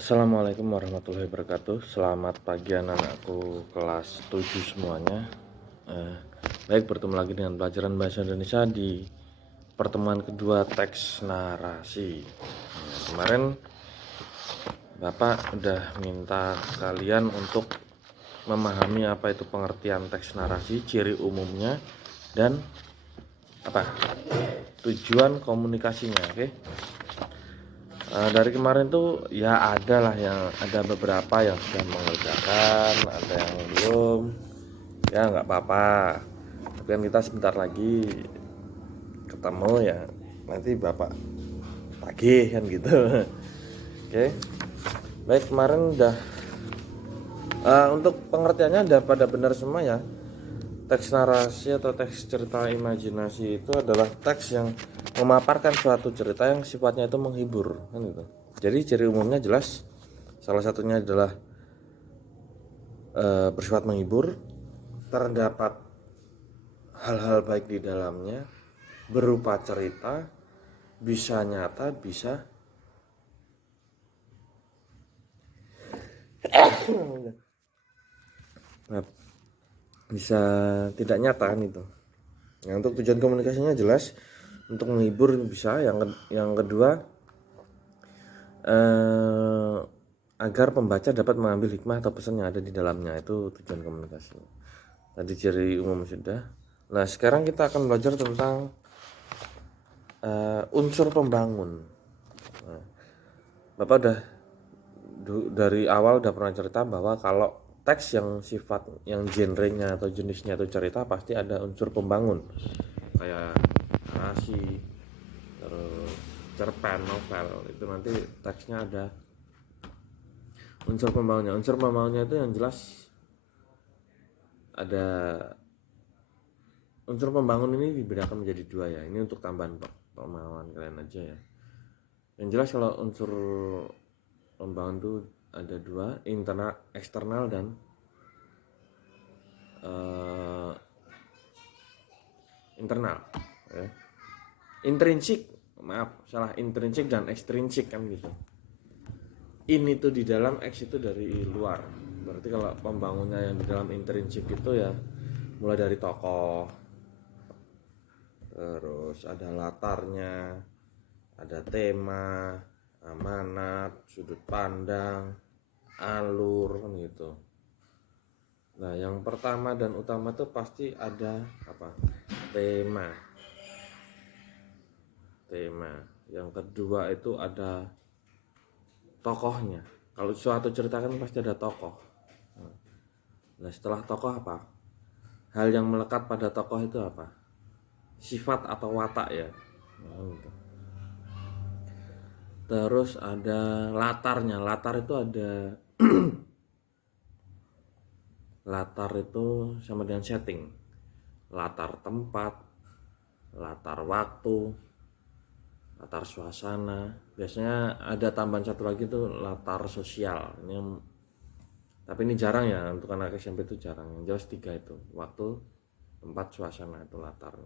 Assalamualaikum warahmatullahi wabarakatuh. Selamat pagi anak-anakku kelas 7 semuanya. Baik, bertemu lagi dengan pelajaran bahasa Indonesia di pertemuan kedua teks narasi. Kemarin Bapak udah minta kalian untuk memahami apa itu pengertian teks narasi, ciri umumnya, dan tujuan komunikasinya. Oke. Dari kemarin tuh ya ada beberapa yang sudah mengerjakan, ada yang belum. Ya nggak apa-apa. Tapi kan kita sebentar lagi ketemu ya. Nanti Bapak tagih kan gitu. Oke. Baik, kemarin udah untuk pengertiannya udah pada benar semua ya. Teks narasi atau teks cerita imajinasi itu adalah teks yang memaparkan suatu cerita yang sifatnya itu menghibur kan gitu. Jadi ciri umumnya jelas, salah satunya adalah bersifat menghibur, terdapat hal-hal baik di dalamnya, berupa cerita, bisa nyata, bisa tidak nyata kan itu. Nah, untuk tujuan komunikasinya jelas, untuk menghibur bisa. Yang kedua, agar pembaca dapat mengambil hikmah atau pesan yang ada di dalamnya, itu tujuan komunikasi. Tadi ciri umum sudah. Nah, sekarang kita akan belajar tentang unsur pembangun. Nah, Bapak udah dari awal udah pernah cerita bahwa kalau teks yang genrenya atau jenisnya itu cerita, pasti ada unsur pembangun kayak narasi, terus cerpen, novel, itu nanti teksnya ada unsur pembangunnya. Unsur pembangunnya itu yang jelas ada unsur pembangun ini dibedakan menjadi dua ya. Ini untuk tambahan pemahaman kalian aja ya. Yang jelas kalau unsur pembangun itu ada dua, internal, eksternal, dan internal ya. Intrinsik dan ekstrinsik kan gitu. In itu di dalam, X itu dari luar. Berarti kalau pembangunnya yang di dalam intrinsik itu ya mulai dari tokoh, terus ada latarnya, ada tema, amanat, sudut pandang, alur kan gitu. Nah, yang pertama dan utama tuh pasti ada tema. Yang kedua itu ada tokohnya. Kalau suatu cerita kan pasti ada tokoh. Nah, setelah tokoh apa? Hal yang melekat pada tokoh itu apa? Sifat atau watak ya. Nah, gitu. Terus ada latarnya. Latar itu sama dengan setting. Latar tempat, latar waktu, latar suasana. Biasanya ada tambahan satu lagi tuh latar sosial. Tapi ini jarang ya, untuk anak SMP itu jarang. Yang jelas tiga itu, waktu, tempat, suasana, itu latar.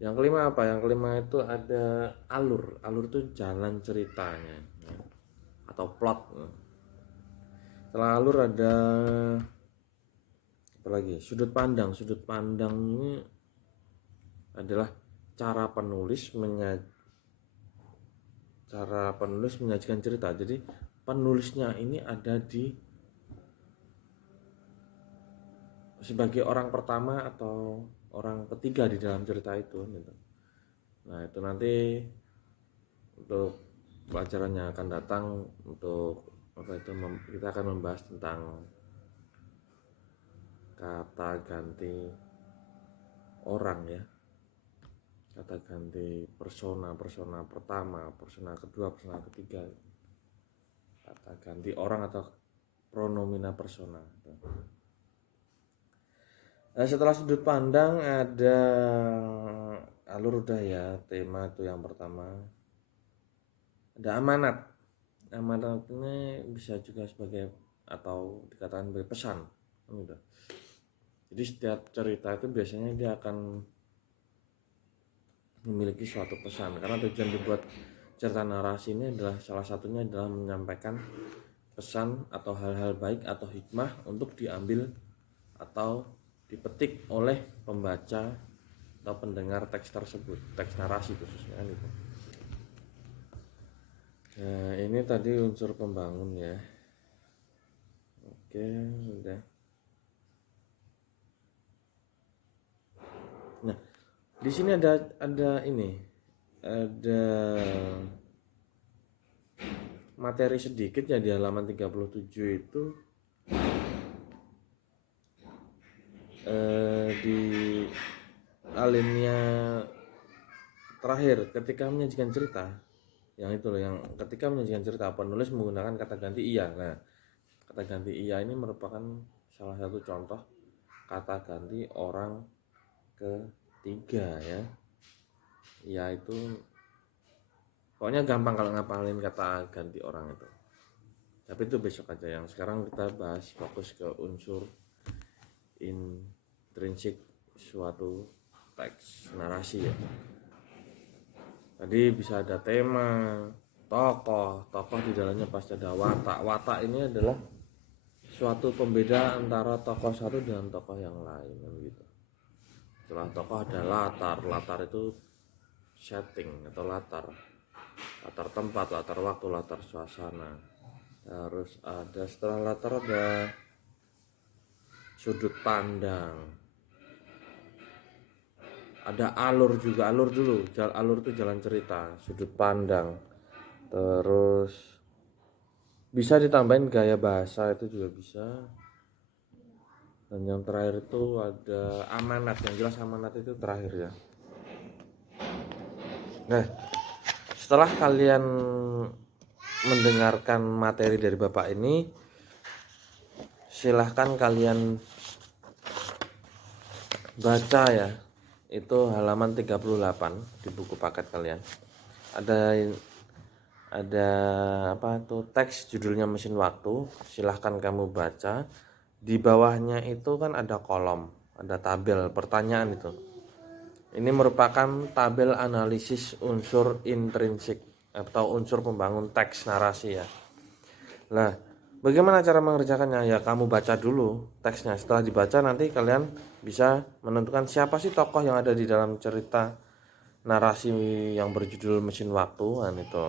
Yang kelima apa? Yang kelima itu ada alur. Alur itu jalan ceritanya ya, atau plot. Setelah alur ada apa lagi? Sudut pandang. Sudut pandang ini adalah cara penulis menyajikan cerita. Jadi penulisnya ini ada sebagai orang pertama atau orang ketiga di dalam cerita itu gitu. Nah, itu nanti untuk pelajaran yang akan datang, untuk kita akan membahas tentang kata ganti orang ya, kata ganti persona pertama, persona kedua, persona ketiga, kata ganti orang atau pronomina persona. Nah, setelah sudut pandang ada alur udah ya, tema itu yang pertama. Ada amanat. Amanat ini bisa juga sebagai atau dikatakan sebagai pesan. Jadi setiap cerita itu biasanya dia akan memiliki suatu pesan, karena tujuan dibuat cerita narasi ini adalah salah satunya adalah menyampaikan pesan atau hal-hal baik atau hikmah untuk diambil atau dipetik oleh pembaca atau pendengar teks tersebut, teks narasi khususnya kan itu. Nah, ini tadi unsur pembangun ya. Oke, udah. Nah, di sini ada materi sedikit ya di halaman 37 itu di alinea terakhir ketika menyajikan cerita, yang itu loh, yang ketika menyajikan cerita penulis menggunakan kata ganti iya. Nah, kata ganti iya ini merupakan salah satu contoh kata ganti orang ketiga ya. Iya itu pokoknya gampang kalau ngapalin kata ganti orang itu. Tapi itu besok aja, yang sekarang kita bahas fokus ke unsur intrinsik suatu teks narasi ya. Tadi bisa ada tema, tokoh di dalamnya pasti ada watak. Watak ini adalah suatu pembeda antara tokoh satu dengan tokoh yang lain kan gitu. Setelah tokoh ada latar itu setting atau latar tempat, latar waktu, latar suasana. Terus ada setelah latar ada sudut pandang, ada alur juga, alur itu jalan cerita, sudut pandang, terus bisa ditambahin gaya bahasa itu juga bisa. Dan yang terakhir itu ada amanat, yang jelas amanat itu terakhir ya. Nah, setelah kalian mendengarkan materi dari Bapak ini, silahkan kalian baca ya. Itu halaman 38 di buku paket kalian. Ada apa tuh, teks judulnya Mesin Waktu. Silahkan kamu baca. Di bawahnya itu kan ada kolom, ada tabel pertanyaan itu. Ini merupakan tabel analisis unsur intrinsik atau unsur pembangun teks narasi ya. Nah, bagaimana cara mengerjakannya? Ya kamu baca dulu teksnya. Setelah dibaca nanti kalian bisa menentukan siapa sih tokoh yang ada di dalam cerita narasi yang berjudul Mesin Waktu kan itu.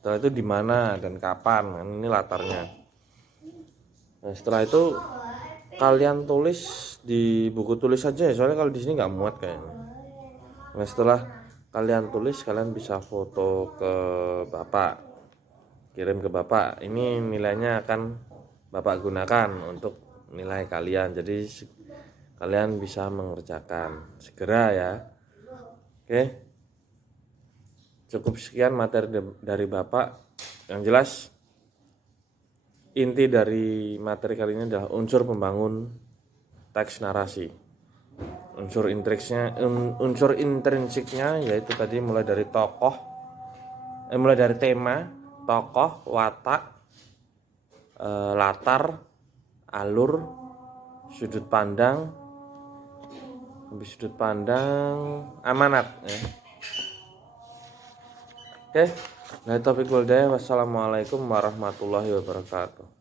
Setelah itu di mana dan kapan, kan ini latarnya. Nah, setelah itu kalian tulis di buku tulis saja ya, soalnya kalau di sini nggak muat kayaknya. Nah, setelah kalian tulis, kalian bisa foto ke Bapak, kirim ke Bapak. Ini nilainya akan Bapak gunakan untuk nilai kalian. Jadi kalian bisa mengerjakan segera ya. Oke. Cukup sekian materi dari Bapak. Yang jelas inti dari materi kali ini adalah unsur pembangun teks narasi. Unsur intrinsiknya yaitu tadi mulai dari mulai dari tema, tokoh, watak, latar, alur, sudut pandang, amanat ya. Oke, nah taufiq wal hidayah. Wassalamualaikum warahmatullahi wabarakatuh.